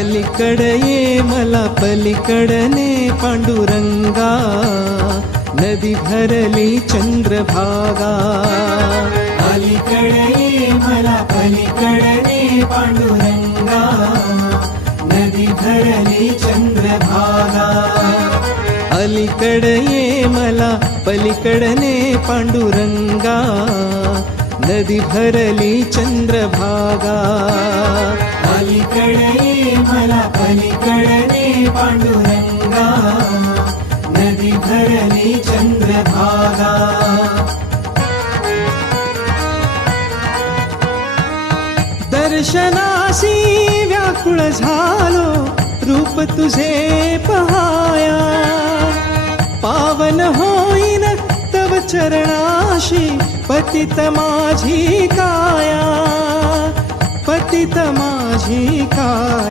अलीकडे ये मला पलीकडने पांडुरंगा, नदी भरली चंद्रभागा. अलीकडे ये मला पलीकडने पांडुरंगा, नदी भरली चंद्रभागा. अलीकडे ये मला पलीकडने पांडुरंगा, नदी भरली चंद्रभागा. अलीकडे ये मला पलीकडने पांडुरंगा, नदी भरली चंद्रभागा. दर्शनासी व्याकुळ झालो, रूप तुझे पहाया. पावन होईन तव चरणाशी, पतित माझी काया, पतित माझी काया.